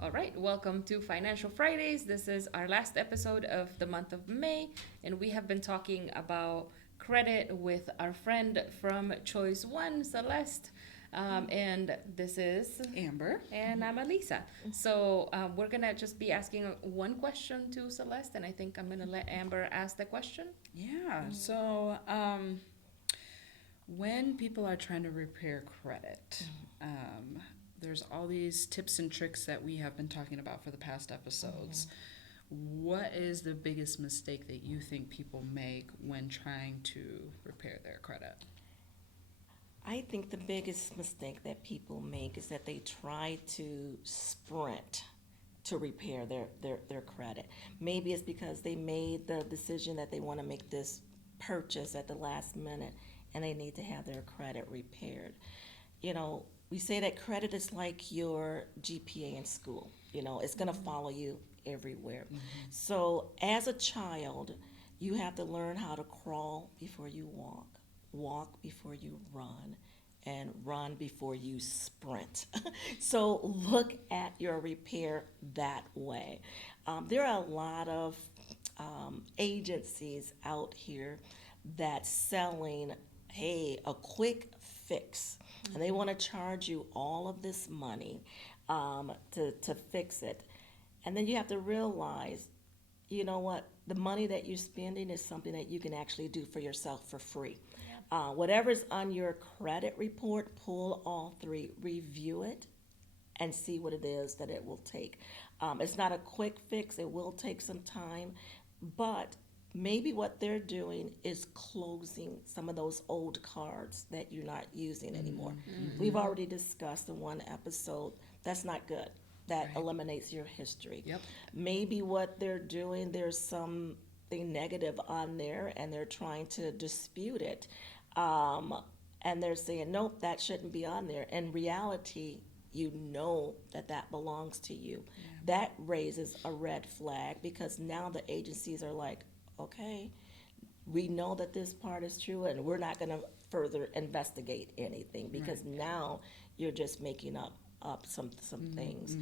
All right, welcome to Financial Fridays. This is our last episode of the month of May, and we have been talking about credit with our friend from Choice One, Celeste. And this is Amber. and I'm Elisa. So we're gonna just be asking one question to Celeste, and I think I'm gonna let Amber ask the question. Yeah. When people are trying to repair credit, there's all these tips and tricks that we have been talking about for the past episodes. What is the biggest mistake that you think people make when trying to repair their credit? I think the biggest mistake that people make is that they try to sprint to repair their credit. Maybe it's because they made the decision that they want to make this purchase at the last minute and they need to have their credit repaired. You know, we say that credit is like your GPA in school. You know, it's going to follow you everywhere. So, as a child, you have to learn how to crawl before you walk, walk before you run, and run before you sprint. So, look at your repair that way. There are a lot of agencies out here that selling, hey, a quick fix, and they want to charge you all of this money to fix it. And then you have to realize, you know what, the money that you're spending is something that you can actually do for yourself for free. Whatever's on your credit report, pull all three, review it, and see what it is that it will take. It's not a quick fix, it will take some time, but maybe what they're doing is closing some of those old cards that you're not using anymore. We've already discussed in one episode that's not good. That Right. eliminates your history. Yep. Maybe what they're doing, there's something negative on there and they're trying to dispute it. Um, and they're saying, nope, that shouldn't be on there. In reality, you know that that belongs to you. That raises a red flag because now the agencies are like, okay, we know that this part is true and we're not going to further investigate anything because now you're just making up some things.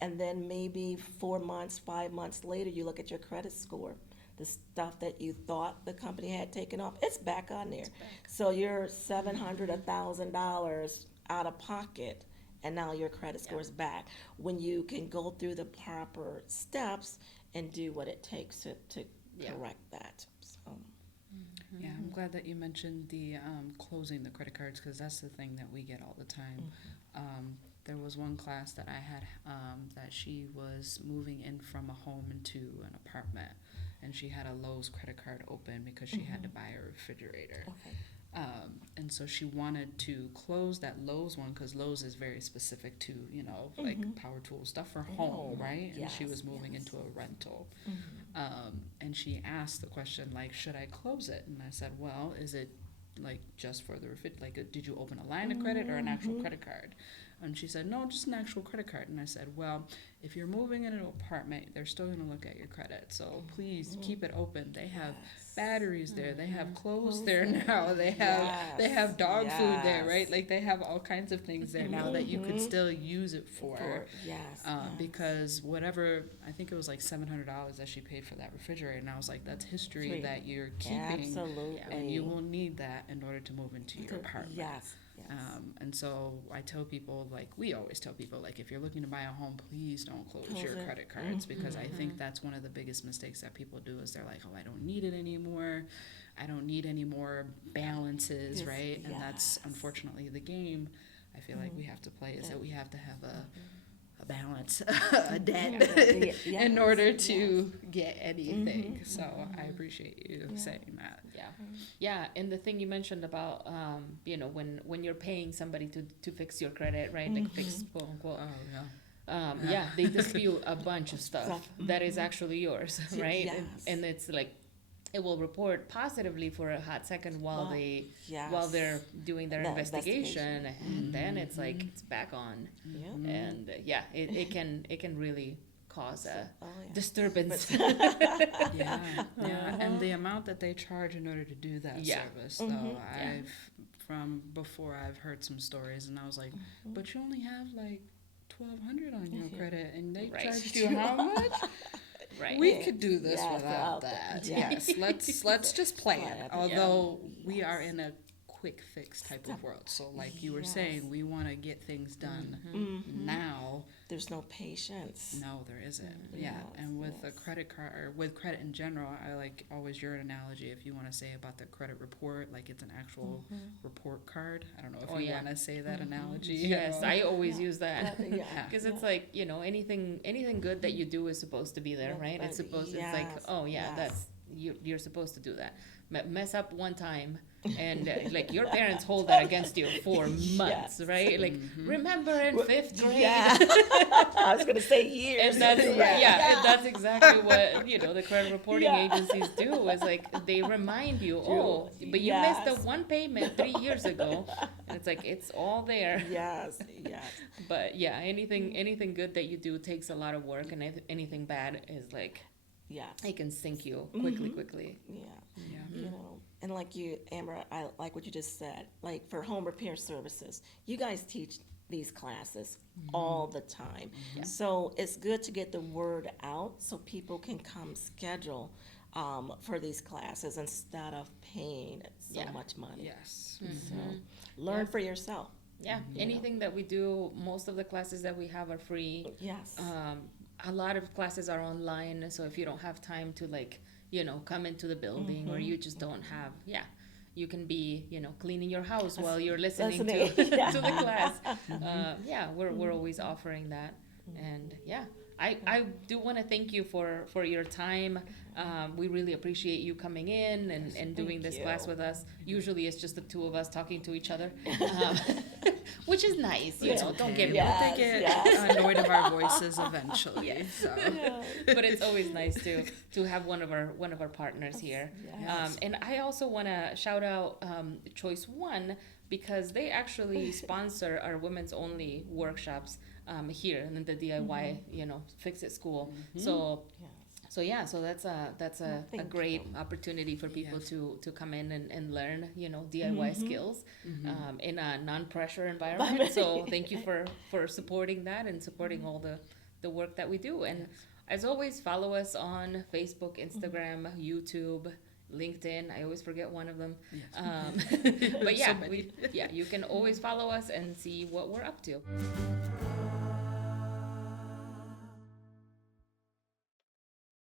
And then maybe 4 months, 5 months later, you look at your credit score. The stuff that you thought the company had taken off, it's back on there. So you're $700, $1,000 out of pocket, and now your credit score is back. When you can go through the proper steps and do what it takes to Yeah. correct that. So, Yeah, I'm glad that you mentioned the closing the credit cards because that's the thing that we get all the time. There was one class that I had that she was moving in from a home into an apartment, and she had a Lowe's credit card open because she had to buy a refrigerator. okay. And so she wanted to close that Lowe's one because Lowe's is very specific to, like power tool stuff for home, right? And she Yes, was moving yes. into a rental. And she asked the question, like, should I close it? And I said, well, is it like just for the did you open a line of credit or an actual credit card? And she said, no, just an actual credit card. And I said, well, if you're moving in an apartment, they're still going to look at your credit. So please keep it open. They have batteries there. They have clothes there now. They have dog food there, right? Yes. Like they have all kinds of things there now that you could still use it for. Yes. Because whatever, I think it was like $700 that she paid for that refrigerator. And I was like, that's history Free. that you're keeping. Absolutely. And you will need that in order to move into your apartment. Yes. And so I tell people, like we always tell people, like if you're looking to buy a home, please don't close your Close it. credit cards because I think that's one of the biggest mistakes that people do is they're like, oh, I don't need it anymore. I don't need any more balances, Yes, right? And that's yes. unfortunately the game I feel like we have to play is that we have to have a balance, a debt Yes, in order to get anything. So I appreciate you saying that. Yeah, yeah, and the thing you mentioned about when you're paying somebody to fix your credit, right? Like fix quote unquote. Oh, yeah. Yeah, they dispute a bunch of stuff that is actually yours, right? Yes. And it's like it will report positively for a hot second while Well, yes. while they're doing their The investigation, and then it's like it's back on, Yeah. and it can really cause a Oh, yeah. disturbance. Yeah, yeah, and the amount that they charge in order to do that Yeah. service, though, I've heard some stories, and I was like, but you only have like $1,200 on your credit, and they Right. charged you how much? Right. We could do this Yes, without without that. that. Yes, let's just plan. Plan, Although we are in a quick fix type of world, so like you were Yes. saying, we want to get things done Mhm. now. There's no patience. No, there isn't. Mm-hmm. Yeah, Yes, and with a yes. credit card, or with credit in general, I like always your analogy. If you want to say about the credit report, like it's an actual report card. I don't know if Oh, you yeah. want to say that analogy. Yes, at all. I always use that. Yeah. Because it's like, you know, anything good that you do is supposed to be there, right? It's supposed, it's like, Yes, oh yeah, yes. that's, you're supposed to do that. Mess up one time, and like your parents hold that against you for months, Yes. right? Like, remember in fifth grade? Yeah. I was gonna say years. And that's Right. and that's exactly what, you know, the credit reporting Yeah. agencies do, is like they remind you, oh, but you missed the Yes. one payment 3 years ago, and it's like it's all there. Yes, yes. But yeah, anything good that you do takes a lot of work, and anything bad is like Yes. it can sink you Mm-hmm. quickly. Yeah. Yeah. You know, and like you, Amber, I like what you just said. Like for home repair services, you guys teach these classes all the time. So it's good to get the word out so people can come schedule for these classes instead of paying so Yeah. much money. Yes. So learn for yourself. Yeah, anything that we do, most of the classes that we have are free. Yes. A lot of classes are online, so if you don't have time to, like, you know, come into the building, or you just don't have, you can be, you know, cleaning your house while you're listening to, Listening. to the class. We're always offering that. And I do want to thank you for your time. We really appreciate you coming in and doing thank this class you. with us. Usually it's just the two of us talking to each other, which is nice, you know, don't get me wrong. We'll get Yes. annoyed of our voices eventually. So. But it's always nice to have one of our partners here. Yes. And I also want to shout out Choice One, because they actually sponsor our women's only workshops here in the DIY, you know, Fix It School. So. Yeah. So that's a thank great opportunity for people Yes. to come in and learn, you know, DIY skills in a non-pressure environment. So thank you for supporting that and supporting all the work that we do. And as always, follow us on Facebook, Instagram, YouTube, LinkedIn. I always forget one of them. Yes. But So many. you can always follow us and see what we're up to.